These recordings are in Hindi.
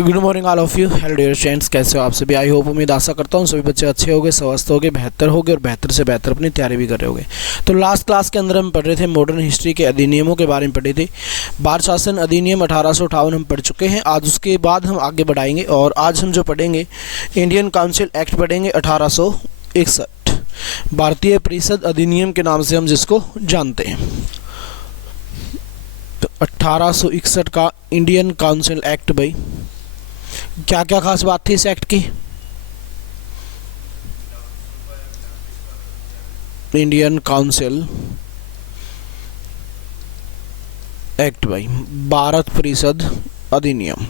Good morning all of you. Hello dear friends, कैसे हो आप सभी? आई होप, उम्मीद आशा करता हूँ सभी बच्चे अच्छे होंगे, स्वस्थ होंगे, बेहतर होंगे और बेहतर से बेहतर अपनी तैयारी भी कर रहे होंगे। तो लास्ट क्लास के अंदर हम पढ़ रहे थे मॉडर्न हिस्ट्री के अधिनियमों के बारे में पढ़े थे। भारत शासन अधिनियम 1858 हम पढ़ चुके हैं। आज उसके बाद हम आगे बढ़ाएंगे और आज हम जो पढ़ेंगे इंडियन काउंसिल एक्ट पढ़ेंगे 1861, भारतीय परिषद अधिनियम के नाम से हम जिसको जानते हैं। तो 1861 का इंडियन काउंसिल एक्ट, भाई क्या क्या खास बात थी इस एक्ट की? इंडियन काउंसिल एक्ट, भाई भारत परिषद अधिनियम,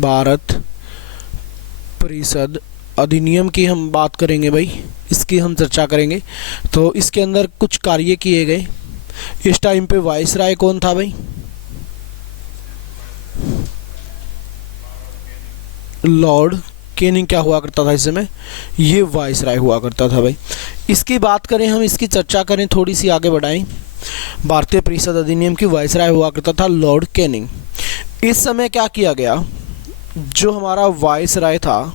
भारत परिषद अधिनियम की हम बात करेंगे भाई, इसकी हम चर्चा करेंगे। तो इसके अंदर कुछ कार्य किए गए। इस टाइम पे वाइसराय कौन था भाई? लॉर्ड कैनिंग क्या हुआ करता था इस समय? ये वाइसराय हुआ करता था भाई। इसकी बात करें हम, इसकी चर्चा करें, थोड़ी सी आगे बढ़ाएं। भारतीय परिषद अधिनियम की वाइसराय हुआ करता था लॉर्ड कैनिंग। इस समय क्या किया गया, जो हमारा वाइसराय था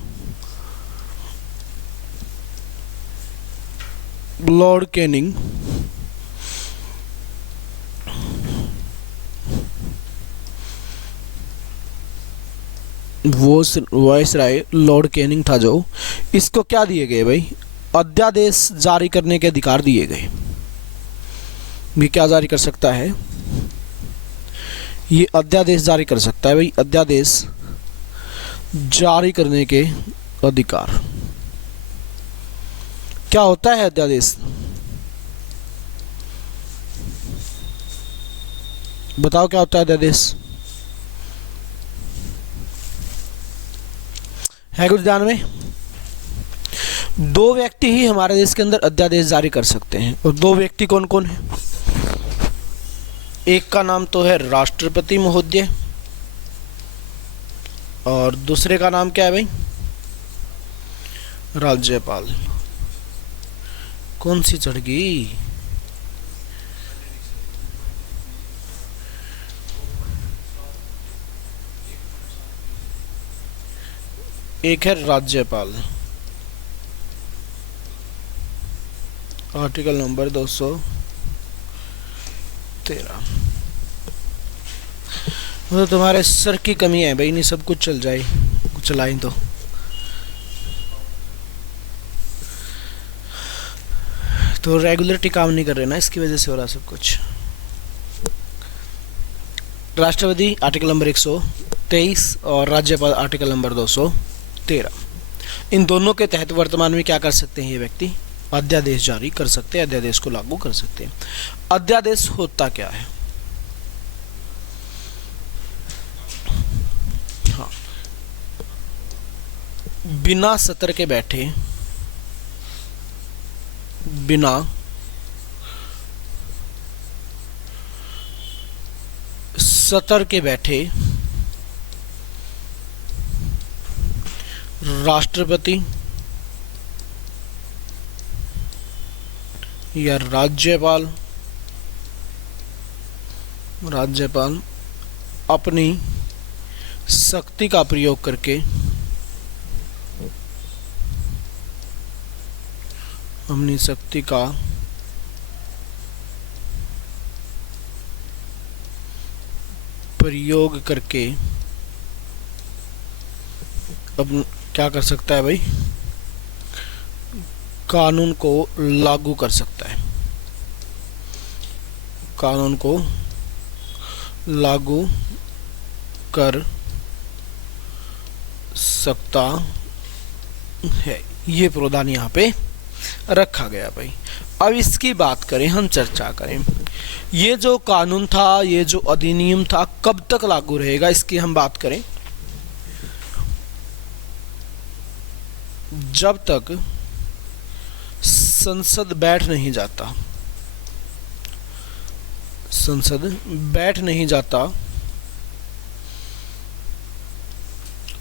लॉर्ड कैनिंग, वो वाइसराय लॉर्ड कैनिंग था, जो इसको क्या दिए गए भाई? अध्यादेश जारी करने के अधिकार दिए गए। भी क्या जारी कर सकता है? ये अध्यादेश जारी कर सकता है भाई, अध्यादेश जारी करने के अधिकार। क्या होता है अध्यादेश? बताओ क्या होता है अध्यादेश? है कुछ ध्यान में? दो व्यक्ति ही हमारे देश के अंदर अध्यादेश जारी कर सकते हैं, और दो व्यक्ति कौन कौन है? एक का नाम तो है राष्ट्रपति महोदय, और दूसरे का नाम क्या है भाई? राज्यपाल। कौन सी चढ़ गई? एक है राज्यपाल, आर्टिकल नंबर 213। तो तुम्हारे सर की कमी है भाई, नहीं सब कुछ चल जाए, चलाएं तो रेगुलरिटी काम नहीं कर रहे ना, इसकी वजह से हो रहा सब कुछ। राष्ट्रपति आर्टिकल नंबर 123 और राज्यपाल आर्टिकल नंबर 213। इन दोनों के तहत वर्तमान में क्या कर सकते हैं ये व्यक्ति? अध्यादेश जारी कर सकते हैं, अध्यादेश को लागू कर सकते हैं। अध्यादेश होता क्या है? हाँ, बिना सत्र के बैठे, बिना सत्र के बैठे राष्ट्रपति या राज्यपाल अपनी शक्ति का प्रयोग करके, अपनी शक्ति का प्रयोग करके अब क्या कर सकता है भाई? कानून को लागू कर सकता है, कानून को लागू कर सकता है। ये प्रावधान यहाँ पे रखा गया भाई। अब इसकी बात करें, हम चर्चा करें, ये जो कानून था, ये जो अधिनियम था, कब तक लागू रहेगा, इसकी हम बात करें। जब तक संसद बैठ नहीं जाता, संसद बैठ नहीं जाता,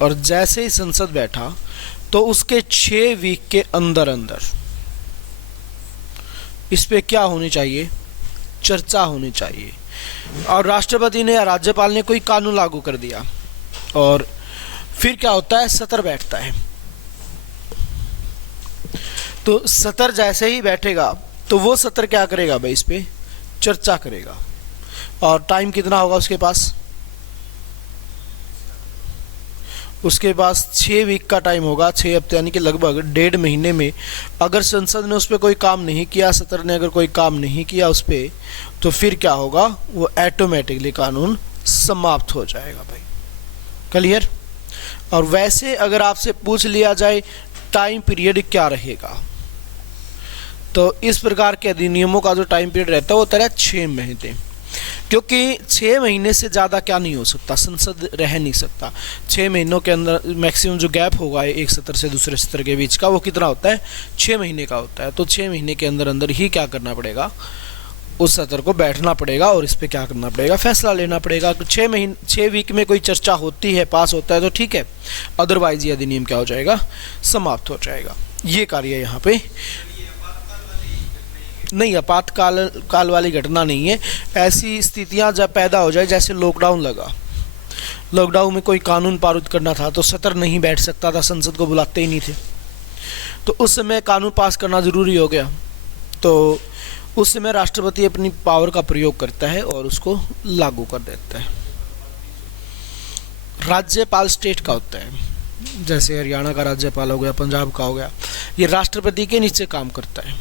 और जैसे ही संसद बैठा तो उसके 6 वीक के अंदर अंदर इस पे क्या होनी चाहिए? चर्चा होनी चाहिए। और राष्ट्रपति ने या राज्यपाल ने कोई कानून लागू कर दिया और फिर क्या होता है, सत्र बैठता है। तो सत्र जैसे ही बैठेगा तो वो सत्र क्या करेगा भाई, इस पे चर्चा करेगा। और टाइम कितना होगा उसके पास, उसके पास 6 वीक का टाइम होगा, 6 हफ्ते यानी कि लगभग 1.5 महीने में अगर संसद ने उस पर कोई काम नहीं किया, सत्र ने अगर कोई काम नहीं किया उस पर, तो फिर क्या होगा, वो ऑटोमेटिकली कानून समाप्त हो जाएगा भाई। क्लियर। और वैसे अगर आपसे पूछ लिया जाए टाइम पीरियड क्या रहेगा, तो इस प्रकार के अधिनियमों का जो टाइम पीरियड रहता है वो होता है 6 महीने, क्योंकि 6 महीने से ज़्यादा क्या नहीं हो सकता, संसद रह नहीं सकता। 6 महीनों के अंदर मैक्सिमम जो गैप होगा एक सत्र से दूसरे सत्र के बीच का, वो कितना होता है, 6 महीने का होता है। तो 6 महीने के अंदर अंदर ही क्या करना पड़ेगा, उस सत्र को बैठना पड़ेगा और इस पर क्या करना पड़ेगा, फैसला लेना पड़ेगा। 6 वीक में कोई चर्चा होती है, पास होता है तो ठीक है, अदरवाइज ये अधिनियम क्या हो जाएगा, समाप्त हो जाएगा। ये कार्य यहाँ पे नहीं, आपातकाल वाली घटना नहीं है। ऐसी स्थितियां जब पैदा हो जाए, जैसे लॉकडाउन लगा, लॉकडाउन में कोई कानून पारित करना था तो सत्र नहीं बैठ सकता था, संसद को बुलाते ही नहीं थे, तो उस समय कानून पास करना ज़रूरी हो गया। तो उस समय राष्ट्रपति अपनी पावर का प्रयोग करता है और उसको लागू कर देता है। राज्यपाल स्टेट का होता है, जैसे हरियाणा का राज्यपाल हो गया, पंजाब का हो गया, ये राष्ट्रपति के नीचे काम करता है।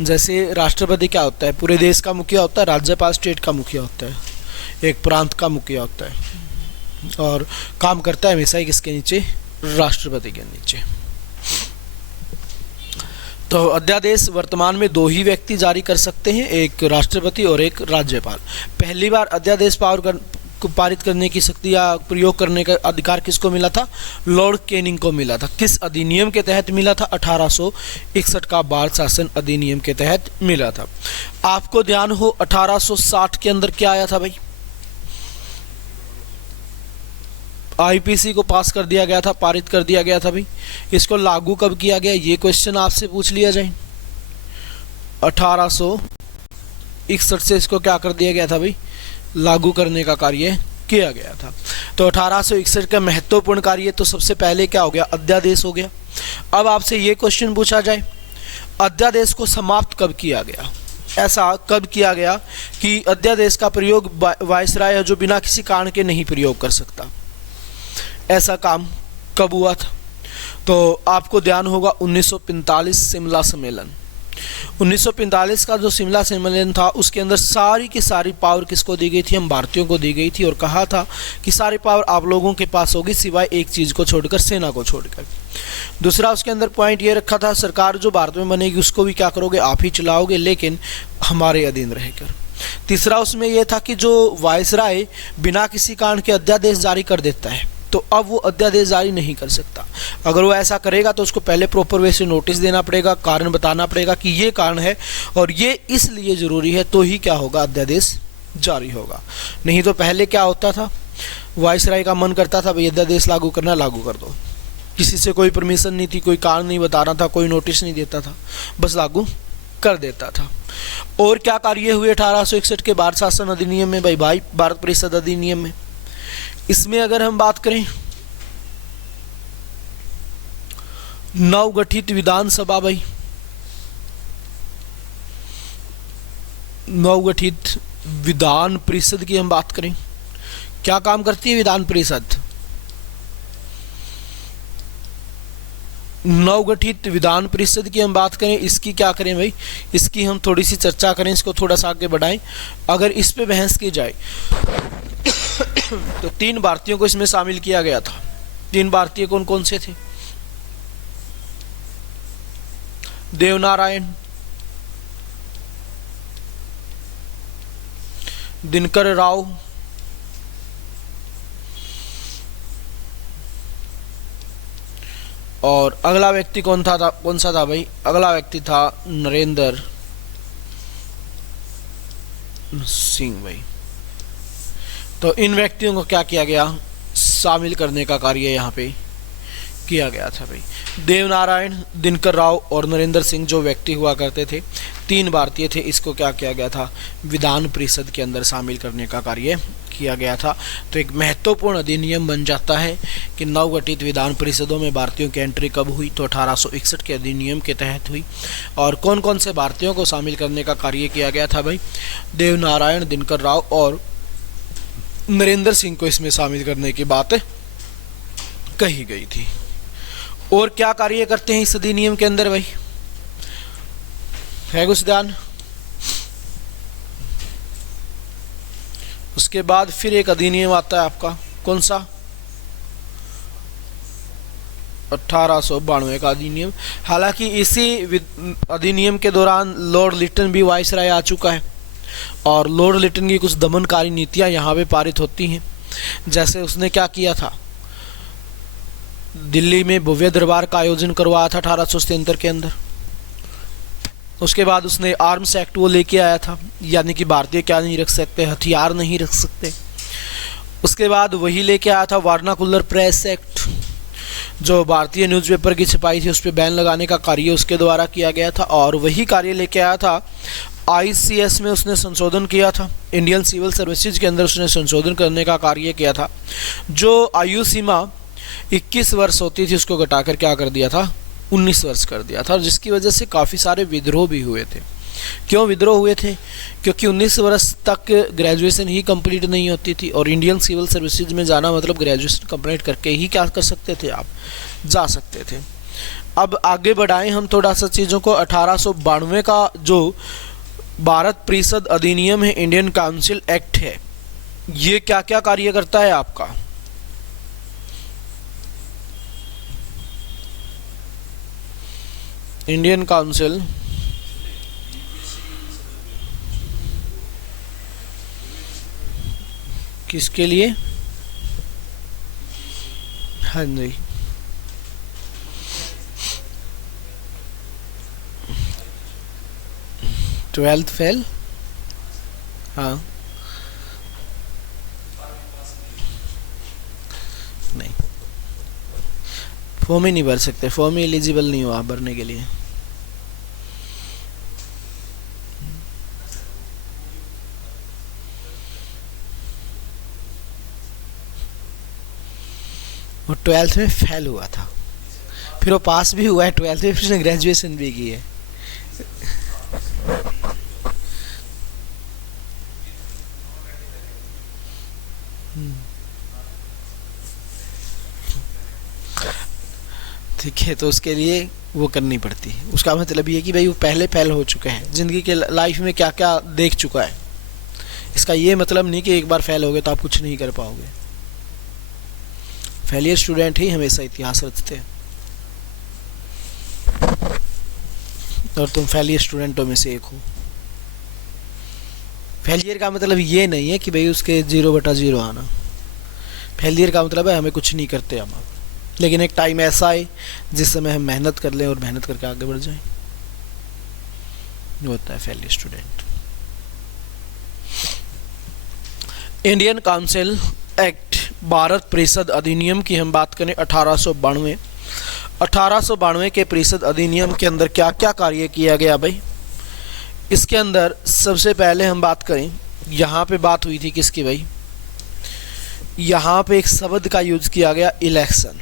जैसे राष्ट्रपति क्या होता है, पूरे देश का मुखिया होता है, राज्यपाल स्टेट का मुखिया होता है, एक प्रांत का मुखिया होता है, और काम करता है हमेशा ही किसके नीचे, राष्ट्रपति के नीचे। तो अध्यादेश वर्तमान में 2 ही व्यक्ति जारी कर सकते हैं, एक राष्ट्रपति और एक राज्यपाल। पहली बार अध्यादेश को पारित करने की शक्ति या प्रयोग करने का अधिकार किसको मिला था, लॉर्ड कैनिंग को मिला था। किस अधिनियम के तहत मिला था, 1861 का बाल शासन अधिनियम के तहत मिला था। आपको ध्यान हो 1860 के अंदर क्या आया था भाई, आईपीसी को पास कर दिया गया था, पारित कर दिया गया था भाई। इसको लागू कब किया गया, ये क्वेश्चन आपसे पूछ लिया जाए। 1861 से इसको क्या कर दिया गया था भाई, लागू करने का कार्य किया गया था। तो 1861 का महत्वपूर्ण कार्य तो सबसे पहले क्या हो गया, अध्यादेश हो गया। अब आपसे ये क्वेश्चन पूछा जाए, अध्यादेश को समाप्त कब किया गया, ऐसा कब किया गया कि अध्यादेश का प्रयोग वायसराय है जो बिना किसी कारण के नहीं प्रयोग कर सकता, ऐसा काम कब हुआ था। तो आपको ध्यान होगा 1945 शिमला सम्मेलन। 1945 का जो शिमला सम्मेलन था उसके अंदर सारी की सारी पावर किसको दी गई थी, हम भारतीयों को दी गई थी, और कहा था कि सारी पावर आप लोगों के पास होगी सिवाय एक चीज़ को छोड़कर, सेना को छोड़कर। दूसरा उसके अंदर पॉइंट ये रखा था, सरकार जो भारत में बनेगी उसको भी क्या करोगे, आप ही चलाओगे, लेकिन हमारे अधीन रहकर। तीसरा उसमें यह था कि जो वायसराय बिना किसी कारण के अध्यादेश जारी कर देता है तो अब वो अध्यादेश जारी नहीं कर सकता। अगर वो ऐसा करेगा तो उसको पहले प्रॉपर वे से नोटिस देना पड़ेगा, कारण बताना पड़ेगा कि ये कारण है और ये इसलिए ज़रूरी है, तो ही क्या होगा, अध्यादेश जारी होगा। नहीं तो पहले क्या होता था, वायसराय का मन करता था भाई अध्यादेश लागू करना, लागू कर दो, किसी से कोई परमिशन नहीं थी, कोई कारण नहीं बता रहा था, कोई नोटिस नहीं देता था, बस लागू कर देता था। और क्या कार्य हुए 1861 के भारत शासन अधिनियम में भाई भारत परिषद अधिनियम में। इसमें अगर हम बात करें, नवगठित विधानसभा भाई, नवगठित विधान परिषद की हम बात करें, क्या काम करती है विधान परिषद, नवगठित विधान परिषद की हम बात करें, इसकी क्या करें भाई, इसकी हम थोड़ी सी चर्चा करें, इसको थोड़ा सा आगे बढ़ाएं। अगर इस पे बहस की जाए तो 3 भारतीयों को इसमें शामिल किया गया था। 3 भारतीय कौन कौन से थे, देवनारायण, दिनकर राव, और अगला व्यक्ति कौन सा था भाई, अगला व्यक्ति था नरेंद्र सिंह भाई। तो इन व्यक्तियों को क्या किया गया, शामिल करने का कार्य यहाँ पे किया गया था भाई। देवनारायण, दिनकर राव और नरेंद्र सिंह जो व्यक्ति हुआ करते थे, 3 भारतीय थे, इसको क्या किया गया था, विधान परिषद के अंदर शामिल करने का कार्य किया गया था। तो एक महत्वपूर्ण अधिनियम बन जाता है कि नवगठित विधान परिषदों में भारतीयों की एंट्री कब हुई, तो 1861 के अधिनियम के तहत हुई। और कौन कौन से भारतीयों को शामिल करने का कार्य किया गया था भाई, देवनारायण, दिनकर राव और नरेंद्र सिंह को इसमें शामिल करने की बात कही गई थी। और क्या कार्य करते हैं इस अधिनियम के अंदर भाई, है कुछ ध्यान। उसके बाद फिर एक अधिनियम आता है आपका, कौन सा, 1892 का अधिनियम। हालांकि इसी अधिनियम के दौरान लॉर्ड लिटन भी वाइसराय आ चुका है और लॉर्ड लिटन की कुछ दमनकारी नीतियां यहाँ पे पारित होती हैं। जैसे उसने क्या किया था, दिल्ली में भव्य दरबार का आयोजन करवाया था 1877 के अंदर। उसके बाद उसने आर्म्स एक्ट वो लेके आया था, यानी कि भारतीय क्या नहीं रख सकते, हथियार नहीं रख सकते। उसके बाद वही लेके आया था वार्नाकुलर प्रेस एक्ट, जो भारतीय न्यूज़पेपर की छपाई थी उस पर बैन लगाने का कार्य उसके द्वारा किया गया था। और वही कार्य लेके आया था ICS में, उसने संशोधन किया था, इंडियन सिविल सर्विसेज के अंदर उसने संशोधन करने का कार्य किया था। जो आयु सीमा 21 वर्ष होती थी उसको घटाकर क्या कर दिया था, 19 वर्ष कर दिया था, और जिसकी वजह से काफ़ी सारे विद्रोह भी हुए थे। क्यों विद्रोह हुए थे, क्योंकि 19 वर्ष तक ग्रेजुएशन ही कंप्लीट नहीं होती थी, और इंडियन सिविल सर्विसेज में जाना मतलब ग्रेजुएशन कंप्लीट करके ही क्या कर सकते थे, आप जा सकते थे। अब आगे बढ़ाएं हम थोड़ा सा चीज़ों को। 1892 का जो भारत परिषद अधिनियम है, इंडियन काउंसिल एक्ट है, ये क्या क्या कार्य करता है आपका, इंडियन काउंसिल किसके लिए, हाँ जी, ट्वेल्थ फेल, हाँ नहीं, फॉर्म ही नहीं भर सकते, फॉर्म ही एलिजिबल नहीं हो आप भरने के लिए। वो 12th में फेल हुआ था, फिर वो पास भी हुआ है 12th में, फिर उसने ग्रेजुएशन भी की है। ठीक है, तो उसके लिए वो करनी पड़ती है। उसका मतलब ये कि भाई वो पहले फेल हो चुके हैं, ज़िंदगी के लाइफ में क्या क्या देख चुका है। इसका ये मतलब नहीं कि एक बार फेल हो गए तो आप कुछ नहीं कर पाओगे। फेलियर स्टूडेंट ही हमेशा इतिहास रचते हैं, और तुम फेलियर स्टूडेंटों में से एक हो। फेलियर का मतलब ये नहीं है कि भाई उसके 0/0 आना। फेलियर का मतलब है हमें कुछ नहीं करते हम, लेकिन एक टाइम ऐसा है जिस समय हम मेहनत कर लें और मेहनत करके आगे बढ़ जाएं, वो होता है failure student. Indian council act, Bharat परिषद अधिनियम की हम बात करें 1892 के परिषद अधिनियम के अंदर क्या क्या कार्य किया गया भाई। इसके अंदर सबसे पहले हम बात करें, यहाँ पे बात हुई थी किसकी भाई, यहाँ पे एक शब्द का यूज किया गया, इलेक्शन।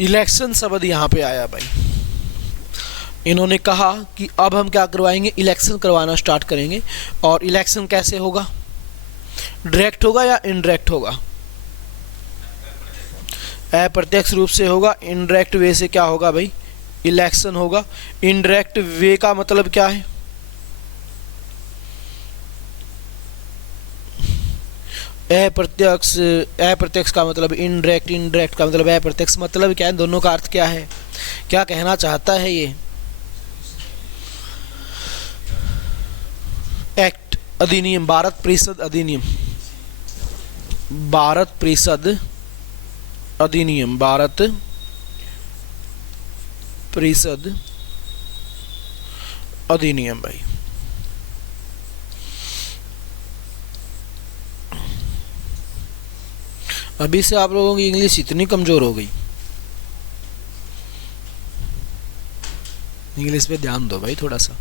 इलेक्शन शब्द यहाँ पे आया भाई। इन्होंने कहा कि अब हम क्या करवाएंगे, इलेक्शन करवाना स्टार्ट करेंगे। और इलेक्शन कैसे होगा, डायरेक्ट होगा या इनडायरेक्ट होगा, अप्रत्यक्ष रूप से होगा। इनडायरेक्ट वे से क्या होगा भाई, इलेक्शन होगा। इनडायरेक्ट वे का मतलब क्या है, अप्रत्यक्ष का मतलब इनडायरेक्ट, इनडायरेक्ट का मतलब अप्रत्यक्ष। मतलब क्या है, दोनों का अर्थ क्या है, क्या कहना चाहता है ये एक्ट, अधिनियम, भारत परिषद अधिनियम, भारत परिषद अधिनियम, भारत परिषद अधिनियम भाई। अभी से आप लोगों की इंग्लिश इतनी कमजोर हो गई, इंग्लिश पे ध्यान दो भाई थोड़ा सा,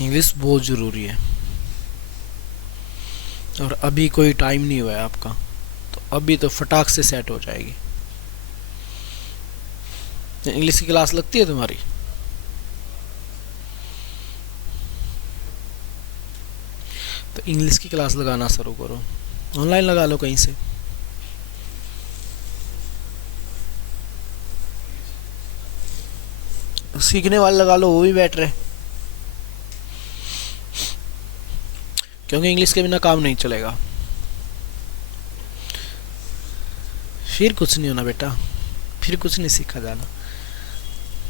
इंग्लिश बहुत जरूरी है। और अभी कोई टाइम नहीं हुआ है आपका, तो अभी तो फटाक से सेट हो जाएगी। इंग्लिश की क्लास लगती है तुम्हारी? तो इंग्लिश की क्लास लगाना शुरू करो, ऑनलाइन लगा लो कहीं से। सीखने वाले लगा लो, वो भी बेटर है, क्योंकि इंग्लिश के बिना काम नहीं चलेगा। फिर कुछ नहीं होना बेटा, फिर कुछ नहीं सीखा जाना।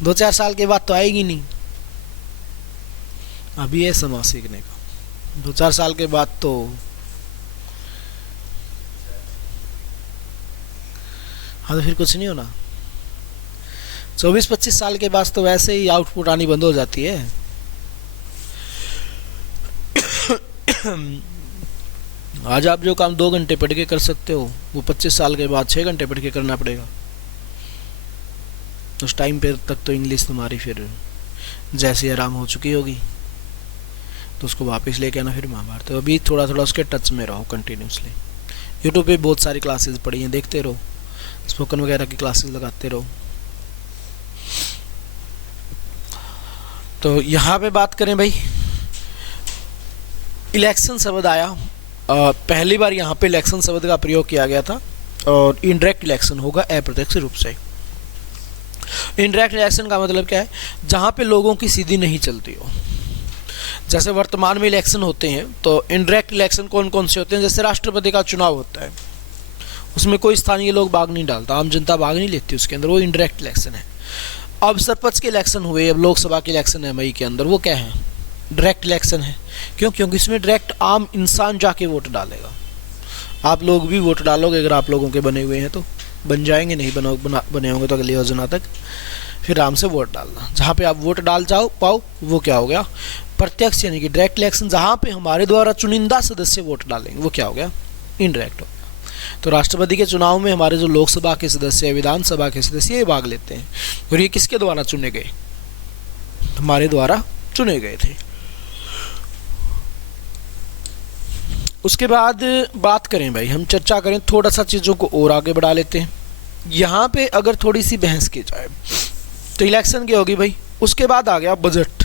2-4 साल के बाद तो आएगी नहीं, अभी है समय सीखने का। 2-4 साल के बाद तो हाँ, तो फिर कुछ नहीं होना। 24-25 साल के बाद तो वैसे ही आउटपुट आनी बंद हो जाती है। आज आप जो काम 2 घंटे पढ़ के कर सकते हो, वो 25 साल के बाद 6 घंटे पढ़ के करना पड़ेगा। उस टाइम पे तक तो इंग्लिश तुम्हारी फिर जैसे आराम हो चुकी होगी, तो उसको वापस लेके आना फिर महाभारत। तो अभी थोड़ा थोड़ा उसके टच में रहो कंटिन्यूसली। यूट्यूब पे बहुत सारी क्लासेस पड़ी हैं, देखते रहो, स्पोकन वगैरह की क्लासेस लगाते रहो। तो यहाँ पे बात करें भाई, इलेक्शन शब्द आया। पहली बार यहाँ पे इलेक्शन शब्द का प्रयोग किया गया था, और इनडायरेक्ट इलेक्शन होगा अप्रत्यक्ष रूप से। इनडायरेक्ट इलेक्शन का मतलब क्या है? जहाँ पे लोगों की सीधी नहीं चलती हो। जैसे वर्तमान में इलेक्शन होते हैं, तो इनडायरेक्ट इलेक्शन कौन कौन से होते हैं? जैसे राष्ट्रपति का चुनाव होता है, उसमें कोई स्थानीय लोग भाग नहीं डालता, आम जनता भाग नहीं लेती उसके अंदर, वो इनडायरेक्ट इलेक्शन है। अब सरपंच के इलेक्शन हुए, अब लोकसभा के इलेक्शन है मई के अंदर, वो क्या है? डायरेक्ट इलेक्शन है। क्यों? क्योंकि इसमें डायरेक्ट आम इंसान जाके वोट डालेगा। आप लोग भी वोट डालोगे, अगर आप लोगों के बने हुए हैं तो बन जाएंगे, नहीं बने होंगे तो अगली योजना तक फिर आराम से वोट डालना। जहाँ पे आप वोट डाल पाओ वो क्या हो गया? प्रत्यक्ष, यानी कि डायरेक्ट इलेक्शन। जहाँ पे हमारे द्वारा चुनिंदा सदस्य वोट डालेंगे वो क्या हो गया? इनडायरेक्ट हो गया। तो राष्ट्रपति के चुनाव में हमारे जो लोकसभा के सदस्य, विधानसभा के सदस्य, ये भाग लेते हैं, और ये किसके द्वारा चुने गए? हमारे द्वारा चुने गए थे। उसके बाद बात करें भाई, हम चर्चा करें, थोड़ा सा चीज़ों को और आगे बढ़ा लेते हैं। यहाँ पे अगर थोड़ी सी बहस की जाए तो इलेक्शन की होगी भाई, उसके बाद आ गया बजट।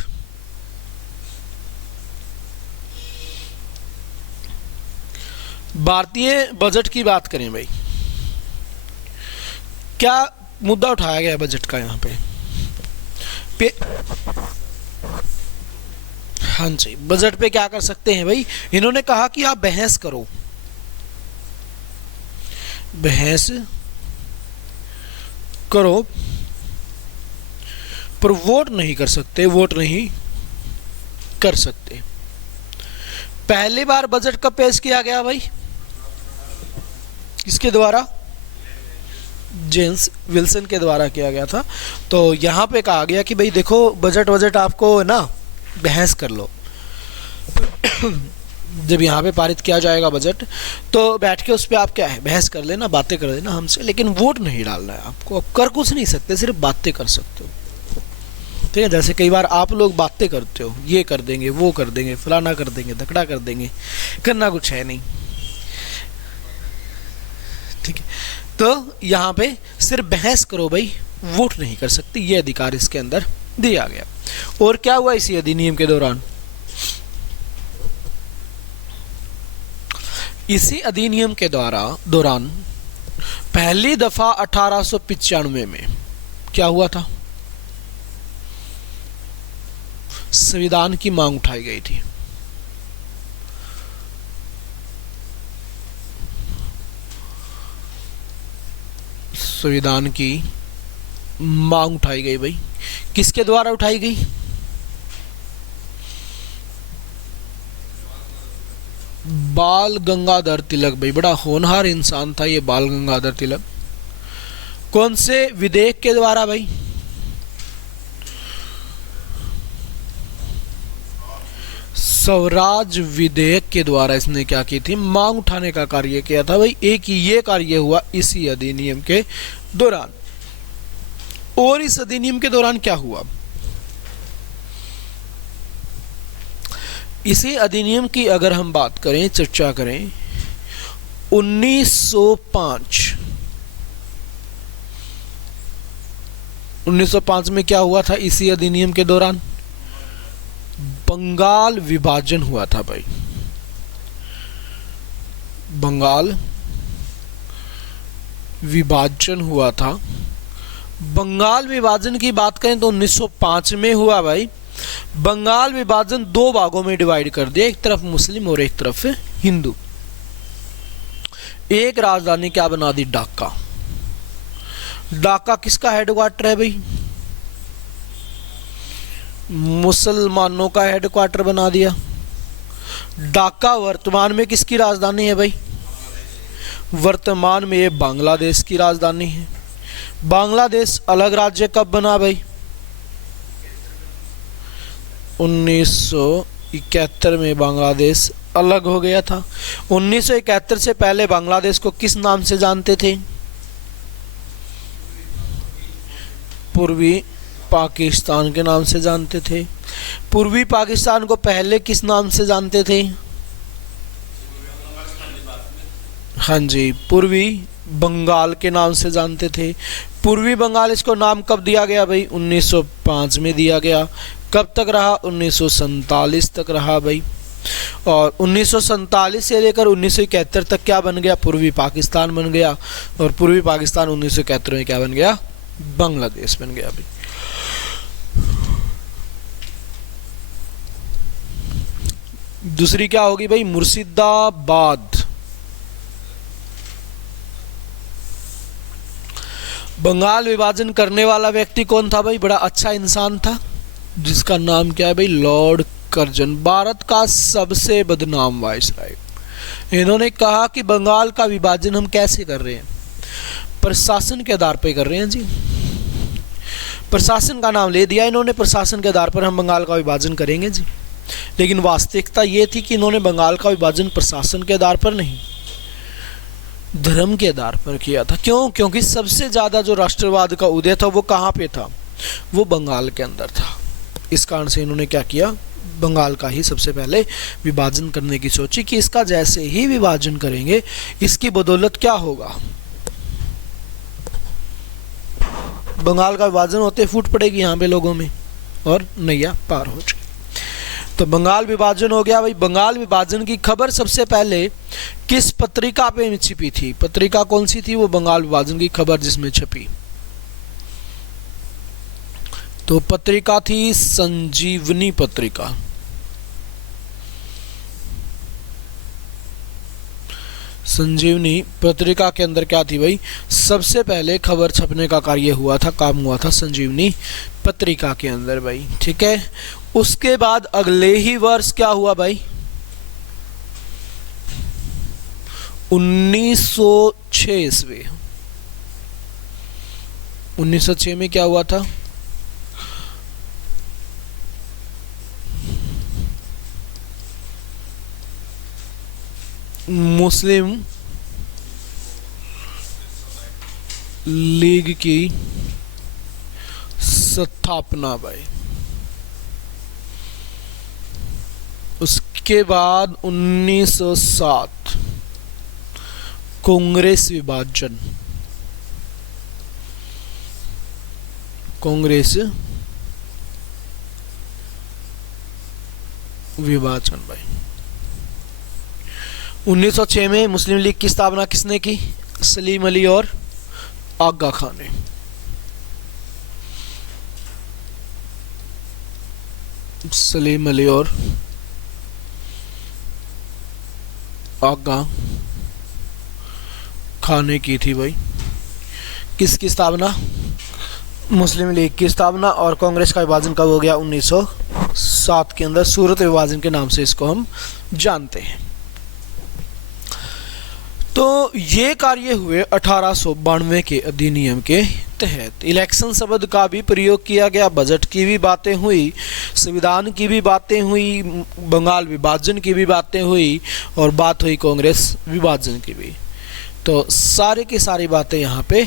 भारतीय बजट की बात करें भाई, क्या मुद्दा उठाया गया बजट का यहाँ पे? हाँ जी, बजट पे क्या कर सकते हैं भाई? इन्होंने कहा कि आप बहस करो, बहस करो, पर वोट नहीं कर सकते, वोट नहीं कर सकते। पहली बार बजट कब पेश किया गया भाई? किसके द्वारा? जेम्स विल्सन के द्वारा किया गया था। तो यहाँ पे कहा गया कि भाई देखो, बजट आपको ना बहस कर लो। जब यहाँ पे पारित किया जाएगा बजट, तो बैठ के उस पर आप क्या है, बहस कर लेना, बातें कर लेना हमसे, लेकिन वोट नहीं डालना है आपको। आप कर कुछ नहीं सकते, सिर्फ बातें कर सकते हो। ठीक है, जैसे कई बार आप लोग बातें करते हो, ये कर देंगे, वो कर देंगे, फलाना कर देंगे, धकड़ा कर देंगे, करना कुछ है नहीं। ठीक है, तो यहाँ पे सिर्फ बहस करो भाई, वोट नहीं कर सकते, ये अधिकार इसके अंदर दिया गया। और क्या हुआ इसी अधिनियम के दौरान? इसी अधिनियम के दौरान पहली दफा 1895 में क्या हुआ था? संविधान की मांग उठाई गई थी। संविधान की मांग उठाई गई भाई, किसके द्वारा उठाई गई? बाल गंगाधर तिलक भाई, बड़ा होनहार इंसान था ये बाल गंगाधर तिलक। कौन से विधेयक के द्वारा भाई? स्वराज विधेयक के द्वारा इसने क्या की थी, मांग उठाने का कार्य किया था भाई। एक ये कार्य हुआ इसी अधिनियम के दौरान। और इस अधिनियम के दौरान क्या हुआ, इसी अधिनियम की अगर हम बात करें, चर्चा करें, 1905 में क्या हुआ था इसी अधिनियम के दौरान, बंगाल विभाजन हुआ था भाई। बंगाल विभाजन हुआ था। बंगाल विभाजन की बात करें तो 1905 में हुआ भाई। बंगाल विभाजन दो भागों में डिवाइड कर दिया, एक तरफ मुस्लिम और एक तरफ हिंदू। एक राजधानी क्या बना दी, ढाका। ढाका किसका हेडक्वार्टर है भाई, मुसलमानों का हेडक्वार्टर बना दिया। ढाका वर्तमान में किसकी राजधानी है भाई, वर्तमान में ये बांग्लादेश की राजधानी है। बांग्लादेश अलग राज्य कब बना भाई, 1971 में बांग्लादेश अलग हो गया था। 1971 से पहले बांग्लादेश को किस नाम से जानते थे, पूर्वी पाकिस्तान के नाम से जानते थे। पूर्वी पाकिस्तान को पहले किस नाम से जानते थे, हाँ जी, पूर्वी बंगाल के नाम से जानते थे। पूर्वी बंगाल, इसको नाम कब दिया गया भाई, 1905 में दिया गया। कब तक रहा, 1947 तक रहा भाई। और 1947 से लेकर 1971 तक क्या बन गया, पूर्वी पाकिस्तान बन गया। और पूर्वी पाकिस्तान 1971 में क्या बन गया, बांग्लादेश बन गया भाई। दूसरी क्या होगी भाई, मुर्शिदाबाद। बंगाल विभाजन करने वाला व्यक्ति कौन था भाई, बड़ा अच्छा इंसान था, जिसका नाम क्या है भाई, लॉर्ड कर्जन। भारत का सबसे बदनाम वायसराय। इन्होंने कहा कि बंगाल का विभाजन हम कैसे कर रहे हैं, प्रशासन के आधार पर कर रहे हैं जी। प्रशासन का नाम ले दिया इन्होंने, प्रशासन के आधार पर हम बंगाल का विभाजन करेंगे जी। लेकिन वास्तविकता ये थी कि इन्होंने बंगाल का विभाजन प्रशासन के आधार पर नहीं, धर्म के आधार पर किया था। क्यों, क्योंकि सबसे ज्यादा जो राष्ट्रवाद का उदय था वो कहाँ पे था, वो बंगाल के अंदर था। इस कारण से इन्होंने क्या किया, बंगाल का ही सबसे पहले विभाजन करने की सोची कि इसका जैसे ही विभाजन करेंगे इसकी बदौलत क्या होगा, बंगाल का विभाजन होते फूट पड़ेगी यहाँ पे लोगों में और नैया पार हो जाएगी। तो बंगाल विभाजन हो गया भाई। बंगाल विभाजन की खबर सबसे पहले किस पत्रिका पे छपी थी, पत्रिका कौन सी थी, वो बंगाल विभाजन की खबर जिसमें छपी, तो पत्रिका थी संजीवनी पत्रिका। संजीवनी पत्रिका के अंदर क्या थी भाई, सबसे पहले खबर छपने का कार्य हुआ था, काम हुआ था संजीवनी पत्रिका के अंदर भाई, ठीक है। उसके बाद अगले ही वर्ष क्या हुआ भाई, 1906 ईस्वी, 1906 में क्या हुआ था, मुस्लिम लीग की स्थापना भाई। उसके बाद 1907 कांग्रेस विभाजन, कांग्रेस विभाजन भाई। 1906 में मुस्लिम लीग की स्थापना किसने की, सलीम अली और आगा खान ने। सलीम अली और आगा खान ने की थी भाई। किसकी स्थापना, मुस्लिम लीग की स्थापना। और कांग्रेस का विभाजन कब हो गया, 1907 के अंदर, सूरत विभाजन के नाम से इसको हम जानते हैं। तो ये कार्य हुए 1892 के अधिनियम के तहत इलेक्शन शब्द का भी प्रयोग किया गया, बजट की भी बातें हुई, संविधान की भी बातें हुई, बंगाल विभाजन की भी बातें हुई और बात हुई कांग्रेस विभाजन की भी। तो सारी की सारी बातें यहाँ पे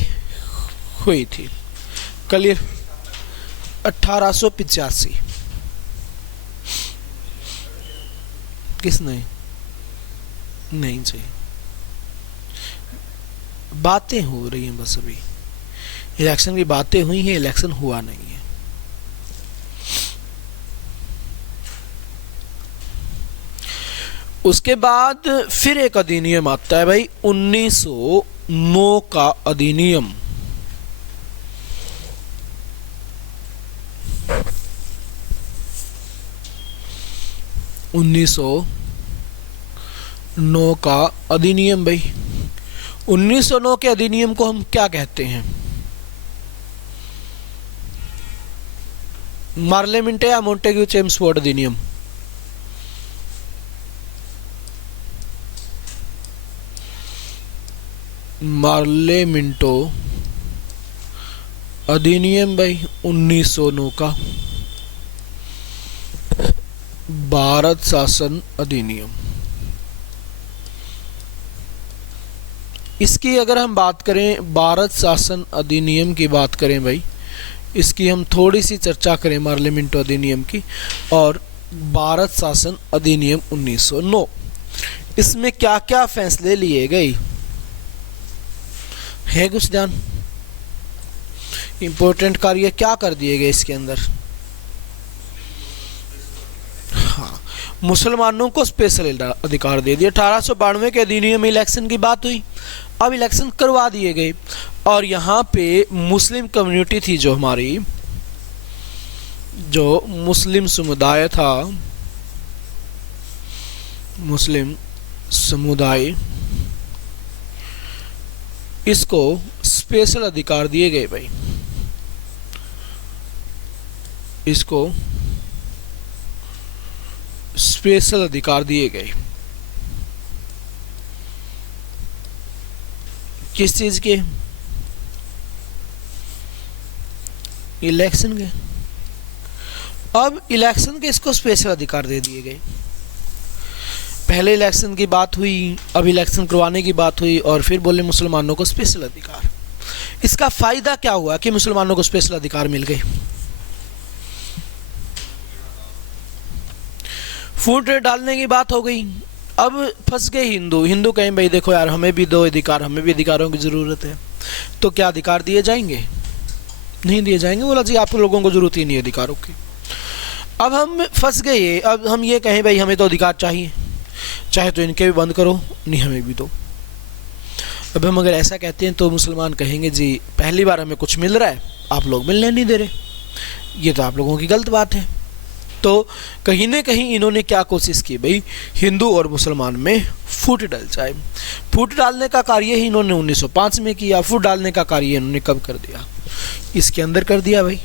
हुई थी। क्लियर? 1885 किसने? नहीं चाहिए, बातें हो रही हैं बस, अभी इलेक्शन की बातें हुई हैं, इलेक्शन हुआ नहीं है। उसके बाद फिर एक अधिनियम आता है भाई, 1909 का अधिनियम। (1909) का अधिनियम भाई। 1909 के अधिनियम को हम क्या कहते हैं? मार्लेमेंटे या मोंटेग्यू चेम्सफोर्ड अधिनियम? मार्लेमेंटो अधिनियम भाई 1909 का, भारत शासन अधिनियम। इसकी अगर हम बात करें, भारत शासन अधिनियम की बात करें भाई, इसकी हम थोड़ी सी चर्चा करें मार्लेमेंटो अधिनियम की और भारत शासन अधिनियम 1909। इसमें क्या क्या फैसले लिए गए है? कुछ ध्यान, इंपॉर्टेंट कार्य क्या कर दिए गए इसके अंदर? हाँ, मुसलमानों को स्पेशल अधिकार दे दिए। 1892 के अधिनियम में इलेक्शन की बात हुई, अब इलेक्शन करवा दिए गए और यहाँ पे मुस्लिम कम्युनिटी थी, जो हमारी जो मुस्लिम समुदाय था, मुस्लिम समुदाय, इसको स्पेशल अधिकार दिए गए भाई। इसको स्पेशल अधिकार दिए गए। किस चीज के? इलेक्शन के। अब इलेक्शन के इसको स्पेशल अधिकार दे दिए गए। पहले इलेक्शन की बात हुई, अब इलेक्शन करवाने की बात हुई और फिर बोले मुसलमानों को स्पेशल अधिकार। इसका फायदा क्या हुआ कि मुसलमानों को स्पेशल अधिकार मिल गए? फूट डालने की बात हो गई, अब फंस गए हिंदू। हिंदू कहें भाई देखो यार, हमें भी दो अधिकार, हमें भी अधिकारों की ज़रूरत है। तो क्या अधिकार दिए जाएंगे? नहीं दिए जाएंगे। बोला जी आप लोगों को ज़रूरत ही नहीं अधिकारों की। अब हम फंस गए। अब हम ये कहें भाई हमें तो अधिकार चाहिए, चाहे तो इनके भी बंद करो, नहीं हमें भी दो। अब हम अगर ऐसा कहते हैं तो मुसलमान कहेंगे जी पहली बार हमें कुछ मिल रहा है, आप लोग मिलने नहीं दे रहे, ये तो आप लोगों की गलत बात है। तो कहीं ना कहीं इन्होंने क्या कोशिश की भाई, हिंदू और मुसलमान में फूट डल जाए। फूट डालने का कार्य ही इन्होंने 1905 में किया। फूट डालने का कार्य इन्होंने कब कर दिया? इसके अंदर कर दिया भाई,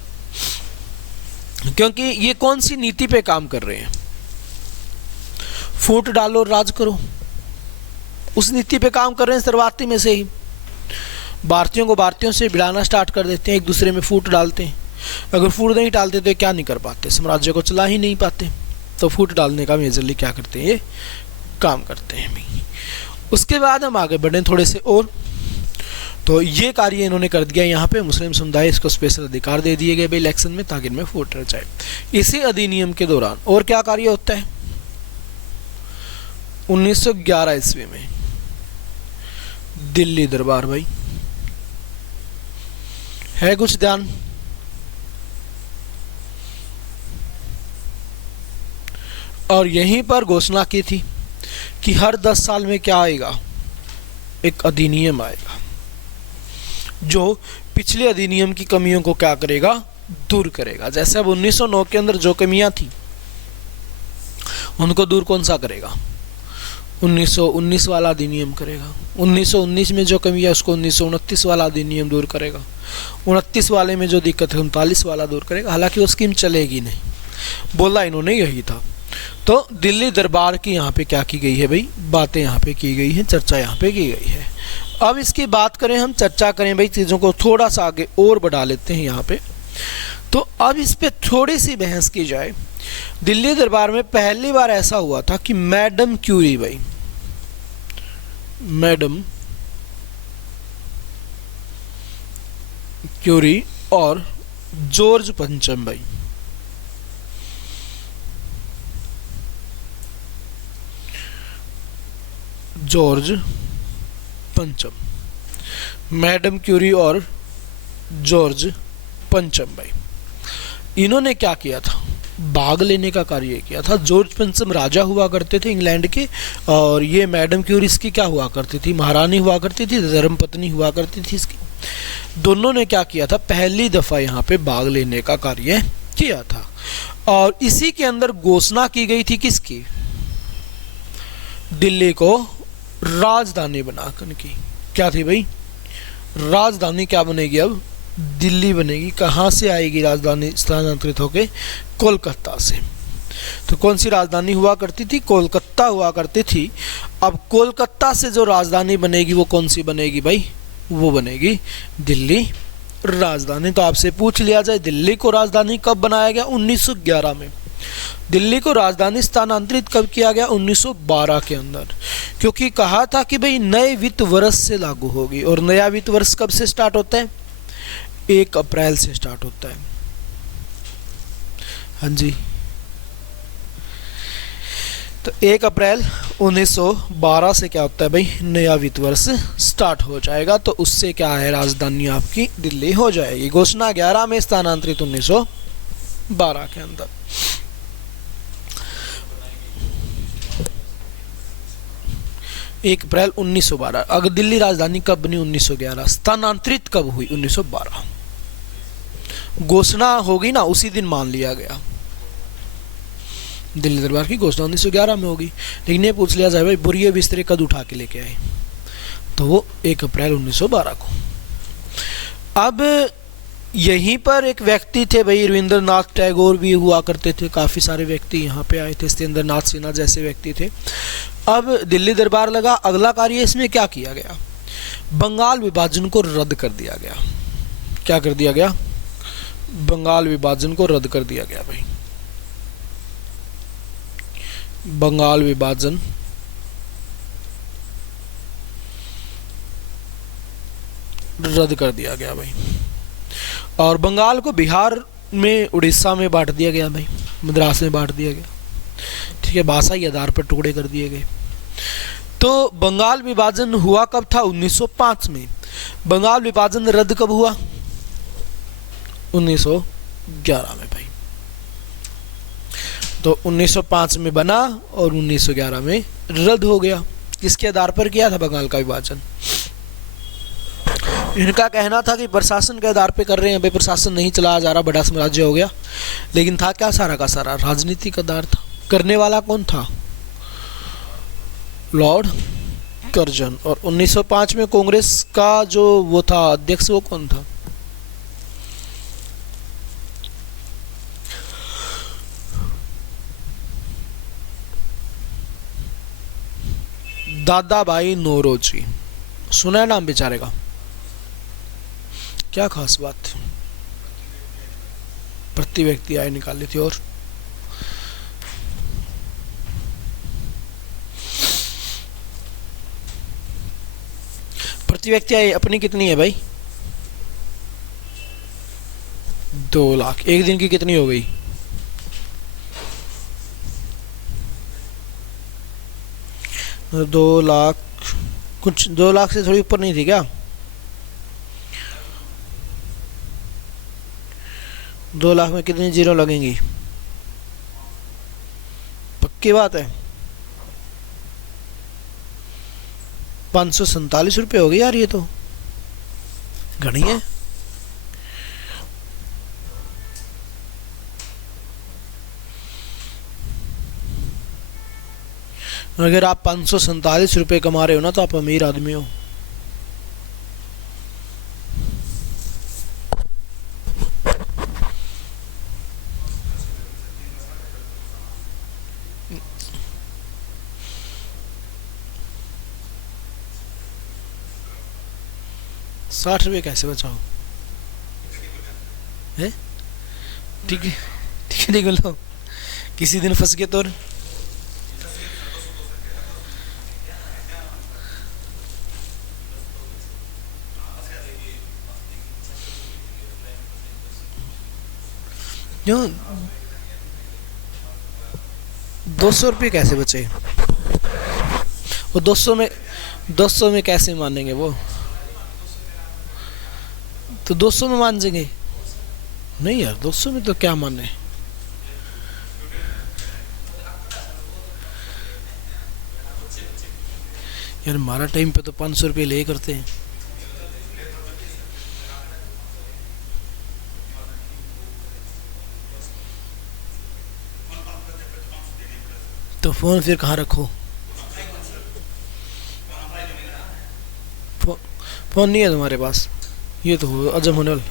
क्योंकि ये कौन सी नीति पे काम कर रहे हैं? फूट डालो राज करो, उस नीति पे काम कर रहे हैं। शुरुआती में से ही भारतीयों को भारतीयों से भिड़ाना स्टार्ट कर देते हैं, एक दूसरे में फूट डालते हैं। अगर फूट नहीं डालते तो क्या नहीं कर पाते, साम्राज्य को चला ही नहीं पाते। तो फूट डालने का मेजरली क्या करते हैं, ये काम करते हैं। उसके बाद हम आगे बढ़े थोड़े से और, तो ये कार्य इन्होंने कर दिया। यहाँ पे मुस्लिम समुदाय इसको स्पेशल अधिकार दे दिए गए भाई इलेक्शन में, ताकि इनमें वोट रह जाए। इसी अधिनियम के दौरान और क्या कार्य होता है? 1911 ईस्वी में दिल्ली दरबार भाई, है कुछ ध्यान? और यहीं पर घोषणा की थी कि हर 10 साल में क्या आएगा, एक अधिनियम आएगा जो पिछले अधिनियम की कमियों को क्या करेगा, दूर करेगा। जैसे अब 1909 के अंदर जो कमियां थी उनको दूर कौन सा करेगा? 1919 वाला अधिनियम करेगा। 1919 में जो कमी है उसको 1929 वाला अधिनियम दूर करेगा। 29 वाले में जो दिक्कत है 39 वाला दूर करेगा। हालांकि वो स्कीम चलेगी नहीं, बोला इन्होंने यही था। तो दिल्ली दरबार की यहाँ पे क्या की गई है भाई, बातें यहाँ पे की गई हैं, चर्चा यहाँ पे की गई है। अब इसकी बात करें, हम चर्चा करें भाई, चीज़ों को थोड़ा सा आगे और बढ़ा लेते हैं यहाँ पे। तो अब इस पे थोड़ी सी बहस की जाए। दिल्ली दरबार में पहली बार ऐसा हुआ था कि मैडम क्यूरी भाई, मैडम क्यूरी और जॉर्ज पंचम भाई, जॉर्ज पंचम, मैडम क्यूरी और जॉर्ज पंचम भाई, इन्होंने क्या किया था, भाग लेने का कार्य किया था। जॉर्ज पंचम राजा हुआ करते थे इंग्लैंड के, और ये मैडम क्यूरी इसकी क्या हुआ करती थी, महारानी हुआ करती थी, धर्मपत्नी हुआ करती थी इसकी। दोनों ने क्या किया था, पहली दफा यहाँ पे भाग लेने का कार्य किया था। और इसी के अंदर घोषणा की गई थी किसकी, दिल्ली को राजधानी बनाकर की। क्या थी भाई, राजधानी क्या बनेगी, अब दिल्ली बनेगी। कहाँ से आएगी राजधानी स्थानांतरित होके, कोलकाता से। तो कौन सी राजधानी हुआ करती थी, कोलकाता हुआ करती थी। अब कोलकाता से जो राजधानी बनेगी वो कौन सी बनेगी भाई, वो बनेगी दिल्ली राजधानी। तो आपसे पूछ लिया जाए दिल्ली को राजधानी कब बनाया गया, 1911 में। दिल्ली को राजधानी स्थानांतरित कब किया गया, 1912 के अंदर, क्योंकि कहा था कि भाई नए वित्त वर्ष से लागू होगी। और नया वित्त वर्ष कब से स्टार्ट होता है, 1 अप्रैल से स्टार्ट होता है। हाँ जी, तो 1 अप्रैल 1912 से क्या होता है भाई, नया वित्त वर्ष स्टार्ट हो जाएगा। तो उससे क्या है, राजधानी आपकी दिल्ली हो जाएगी। घोषणा 11 में, स्थानांतरित 1912 के अंदर। 1 अप्रैल 1912। अगर दिल्ली राजधानी कब बनी, 1911। स्थानांतरित कब हुई, 1912। घोषणा होगी ना उसी दिन मान लिया गया। दिल्ली दरबार की घोषणा 1911 में होगी। लेकिन ये पूछ लिया जाए भाई बुरिये बिस्तरे कद उठा के लेके आए, तो वो 1 अप्रैल 1912 को। अब यहीं पर एक व्यक्ति थे भाई, रविंद्रनाथ टैगोर भी हुआ करते थे, काफ़ी सारे व्यक्ति यहाँ पे आए थे, सत्येंद्रनाथ सिन्हा जैसे व्यक्ति थे। अब दिल्ली दरबार लगा, अगला कार्य इसमें क्या किया गया, बंगाल विभाजन को रद्द कर दिया गया। क्या कर दिया गया, बंगाल विभाजन को रद्द कर दिया गया भाई। बंगाल विभाजन रद्द कर दिया गया भाई। और बंगाल को बिहार में, उड़ीसा में बांट दिया गया भाई, मद्रास में बांट दिया गया। ठीक है, भाषाई आधार पर टुकड़े कर दिए गए। तो बंगाल विभाजन हुआ कब था, 1905 में। बंगाल विभाजन रद्द कब हुआ, 1911 में भाई। तो 1905 में बना और 1911 में रद्द हो गया। किसके आधार पर किया था बंगाल का विभाजन, इनका कहना था कि प्रशासन के आधार पे कर रहे हैं भाई, प्रशासन नहीं चलाया जा रहा, बड़ा साम्राज्य हो गया। लेकिन था क्या, सारा का सारा राजनीतिक आधार था। करने वाला कौन था, लॉर्ड कर्जन। और 1905 में कांग्रेस का जो वो था अध्यक्ष, वो कौन था, दादा भाई नौरोजी। सुना है नाम बेचारे का, क्या खास बात थी, प्रति व्यक्ति आय निकाली थी। और प्रति व्यक्ति आय अपनी कितनी है भाई, 2 लाख। एक दिन की कितनी हो गई, 2 लाख, कुछ 2 लाख से थोड़ी ऊपर नहीं थी क्या, 2 लाख में कितनी जीरो लगेंगी, पक्की बात है, 547 रुपये हो गई यार, ये तो घनी है। अगर आप 547 रुपये कमा रहे हो ना, तो आप अमीर आदमी हो। 60 रुपये कैसे बचाओ? है ठीक है, ठीक है, ठीक है, लो किसी दिन फंस गए तो। क्यों 200 रुपये कैसे बचे? वो 200 में कैसे मानेंगे वो? तो 200 में मान जाएंगे? नहीं यार, 200 में तो क्या माने। यार हमारा टाइम पे तो 500 रुपये ले करते हैं। तो फोन फिर कहाँ रखो? फो, फोन नहीं है तुम्हारे पास? ये तो अजम होनल।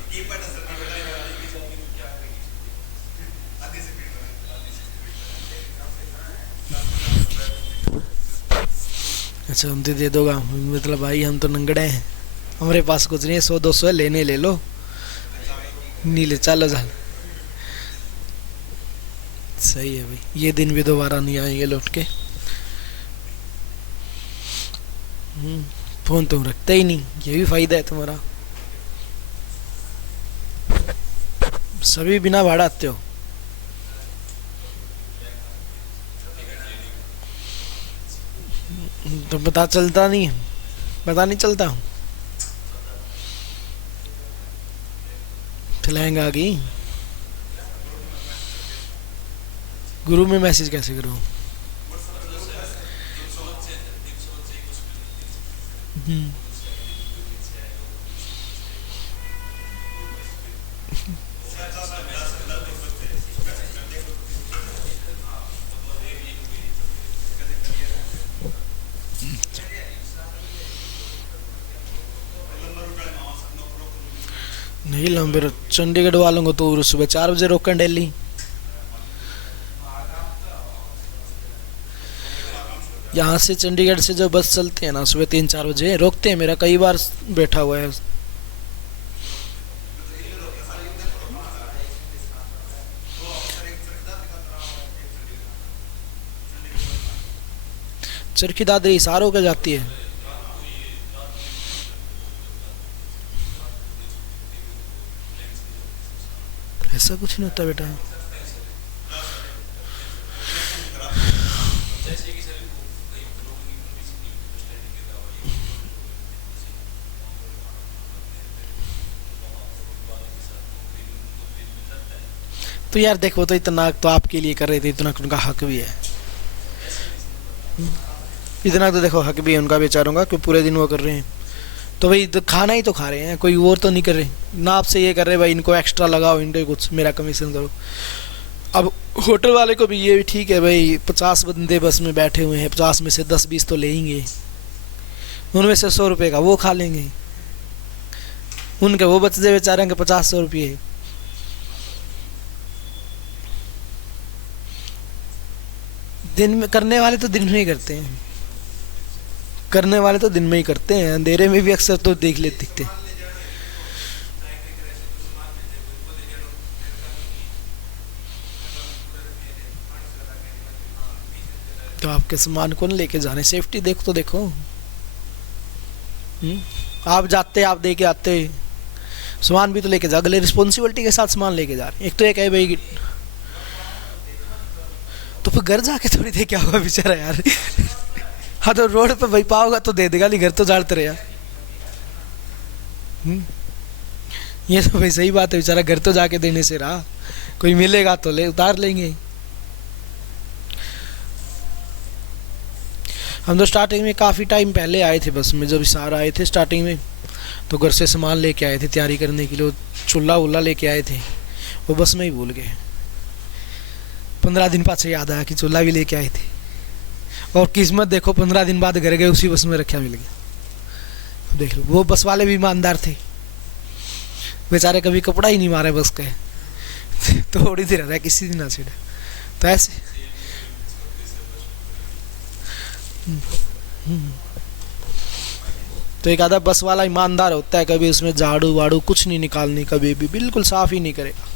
अच्छा हम तो दे दोगा, मतलब भाई हम तो नंगड़े हैं, हमारे पास कुछ नहीं है, 100-200 है, लेने ले लो, नहीं ले चलो जा। सही है भाई, ये दिन भी दोबारा नहीं आएंगे लौट के। फोन तुम रखते ही नहीं, ये भी फायदा है तुम्हारा। सभी बिना भाड़ा आते हो। तो पता चलता नहीं है, पता नहीं चलता। लहंगा आ गई। गुरु में मैसेज कैसे करूँ? नहीं लंबे चंडीगढ़ वालों को तो सुबह 4 बजे रोकन डेली। यहाँ से चंडीगढ़ से जो बस चलती है ना सुबह 3-4 बजे रोकते हैं, मेरा कई बार बैठा हुआ है। चरखी दादरी सार होकर जाती है। ऐसा कुछ नहीं होता बेटा। तो यार देखो, तो इतना तो आपके लिए कर रहे थे, इतना उनका हक भी है। इतना तो देखो हक भी है उनका बेचारों का, क्यों पूरे दिन वो कर रहे हैं। तो भाई तो खाना ही तो खा रहे हैं, कोई और तो नहीं कर रहे ना। आपसे ये कर रहे भाई इनको एक्स्ट्रा लगाओ, इनको कुछ मेरा कमीशन करो। अब होटल वाले को भी ये भी ठीक है भाई, 50 बंदे बस में बैठे हुए हैं, 50 में से 10-20 तो लेंगे, उनमें से 100 रुपये का वो खा लेंगे, उनके वो बच जाए बेचारे के 50-100 रुपये। दिन में करने वाले तो दिन में ही करते हैं, करने वाले तो दिन में ही करते हैं, अंधेरे में भी अक्सर तो देख लेते दिखते। तो आपके सामान कौन लेके जाने? सेफ्टी देख तो देखो। आप जाते, आप दे के आते, सामान भी तो लेके जा, अगले रिस्पॉन्सिबिलिटी के साथ सामान लेके जा रहे। एक तो एक है भाई, तो फिर घर जाके थोड़ी दे क्या होगा बेचारा यार। हाँ तो रोड पे भाई पाओगा तो दे देगा, नहीं घर तो जाड़ते रहे यार। ये तो भाई सही बात है, बेचारा घर तो जाके देने से रहा, कोई मिलेगा तो ले उतार लेंगे। हम तो स्टार्टिंग में काफ़ी टाइम पहले आए थे बस में, जब सारा आए थे स्टार्टिंग में, तो घर से सामान लेके आए थे तैयारी करने के लिए, चूल्हा वुल्ला लेके आए थे, वो बस में ही भूल गए। 15 दिन बाद से याद आया कि चूल्हा भी लेके आए थे, और किस्मत देखो 15 दिन बाद घर गए उसी बस में रखा मिल गया। देख लो, वो बस वाले भी ईमानदार थे बेचारे, कभी कपड़ा ही नहीं मारे बस का। थोड़ी देर रहा किसी दिन ना सीधा, तो ऐसे तो एक आधा बस वाला ईमानदार होता है, कभी उसमें झाड़ू वाड़ू कुछ नहीं निकालनी, कभी भी बिल्कुल साफ ही नहीं करेगा,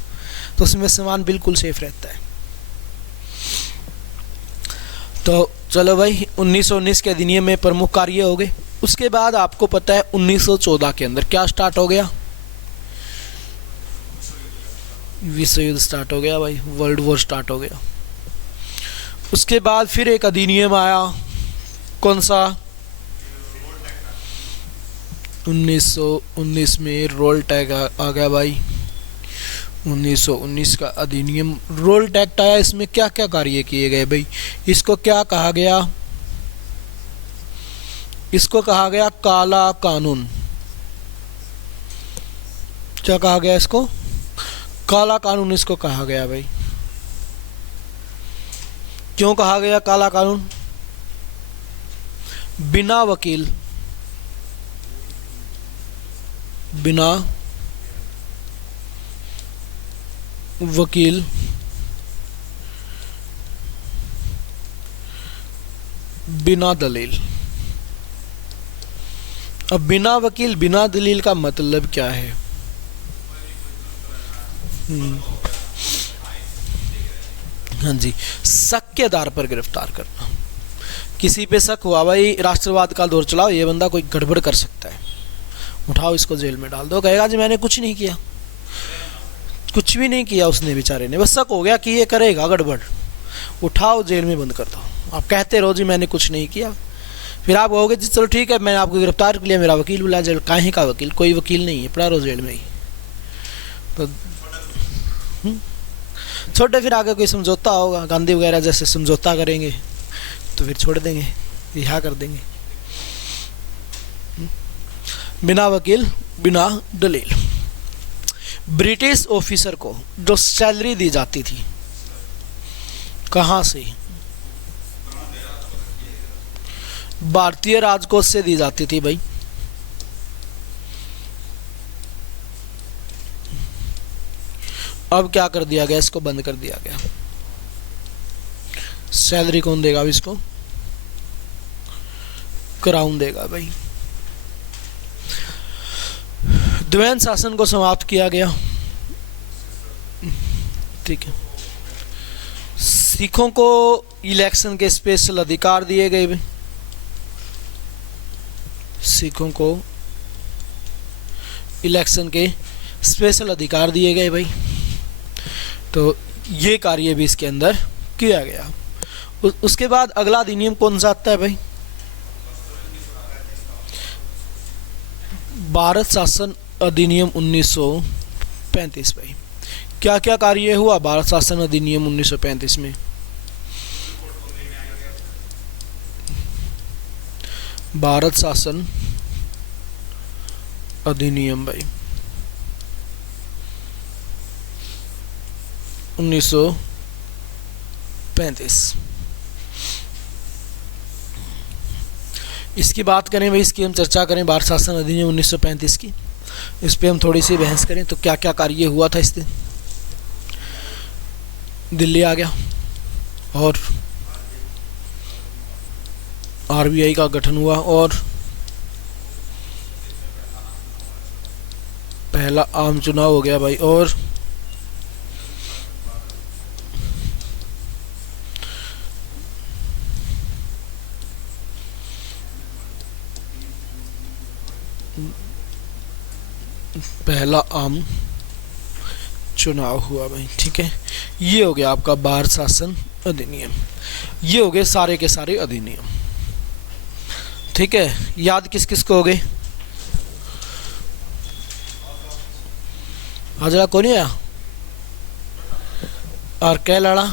तो उसमें सामान बिल्कुल सेफ रहता है। तो चलो भाई 1919 के अधिनियम में प्रमुख कार्य हो गए। उसके बाद आपको पता है 1914 के अंदर क्या स्टार्ट हो गया, विश्व युद्ध स्टार्ट हो गया भाई, वर्ल्ड वॉर स्टार्ट हो गया। उसके बाद फिर एक अधिनियम आया, कौन सा, 1919 में रोल टैक्स आ गया भाई। 1919 का अधिनियम रोल टैक्स आया। इसमें क्या क्या कार्य किए गए भाई, इसको क्या कहा गया, इसको कहा गया काला कानून। क्या कहा गया इसको, काला कानून इसको कहा गया भाई। क्यों कहा गया काला कानून, बिना वकील, बिना वकील, बिना दलील। अब बिना वकील बिना दलील का मतलब क्या है, हाँ जी, शक के आधार पर गिरफ्तार करना। किसी पे शक हुआ भाई, राष्ट्रवाद का दौर चलाओ, ये बंदा कोई गड़बड़ कर सकता है, उठाओ इसको जेल में डाल दो, कहेगा जी मैंने कुछ नहीं किया, कुछ भी नहीं किया उसने बेचारे ने, बस शक हो गया कि ये करेगा गड़बड़, उठाओ जेल में बंद कर दो। आप कहते रहो जी मैंने कुछ नहीं किया, फिर आप कहोगे जी चलो ठीक है मैंने आपको गिरफ्तार कर लिया, मेरा वकील बुला, जेल काहे का वकील, कोई वकील नहीं है, पड़ा रहो जेल में ही। तो छोटे फिर आगे कोई समझौता होगा, गांधी वगैरह जैसे समझौता करेंगे तो फिर छोड़ देंगे, रिहा कर देंगे। बिना वकील बिना दलील। ब्रिटिश ऑफिसर को जो सैलरी दी जाती थी कहाँ से, भारतीय राजकोष से दी जाती थी भाई। अब क्या कर दिया गया, इसको बंद कर दिया गया। सैलरी कौन देगा अब इसको, क्राउन देगा भाई। द्वैध शासन को समाप्त किया गया, ठीक है। सिखों को इलेक्शन के स्पेशल अधिकार दिए गए भाई, सिखों को इलेक्शन के स्पेशल अधिकार दिए गए भाई। तो ये कार्य भी इसके अंदर किया गया। उसके बाद अगला अधिनियम कौन सा आता है भाई, भारत शासन अधिनियम 1935 भाई। क्या क्या कार्य हुआ भारत शासन अधिनियम 1935 में, भारत शासन अधिनियम भाई 1935। इसकी बात करें भाई, इसकी हम चर्चा करें, भारत शासन अधिनियम 1935 की, इस पे हम थोड़ी सी बहस करें। तो क्या क्या कार्य हुआ था इस दिन, दिल्ली आ गया और आरबीआई का गठन हुआ और पहला आम चुनाव हो गया भाई, और पहला आम चुनाव हुआ भाई, ठीक है। ये हो गया आपका भारत शासन अधिनियम, ये हो गए सारे के सारे अधिनियम, ठीक है। याद किस किस को हो गए, हाजरा कौन आया और क्या लड़ा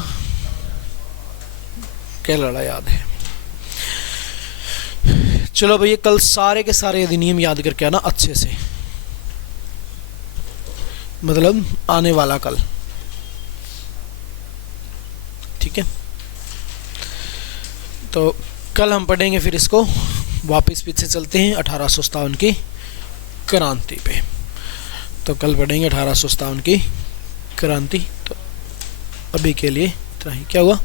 याद है। चलो भैया कल सारे के सारे अधिनियम याद करके आना अच्छे से, मतलब आने वाला कल, ठीक है। तो कल हम पढ़ेंगे फिर इसको, वापस पीछे चलते हैं 1857 की क्रांति पे। तो कल पढ़ेंगे 1857 की क्रांति। तो अभी के लिए इतना ही, क्या हुआ।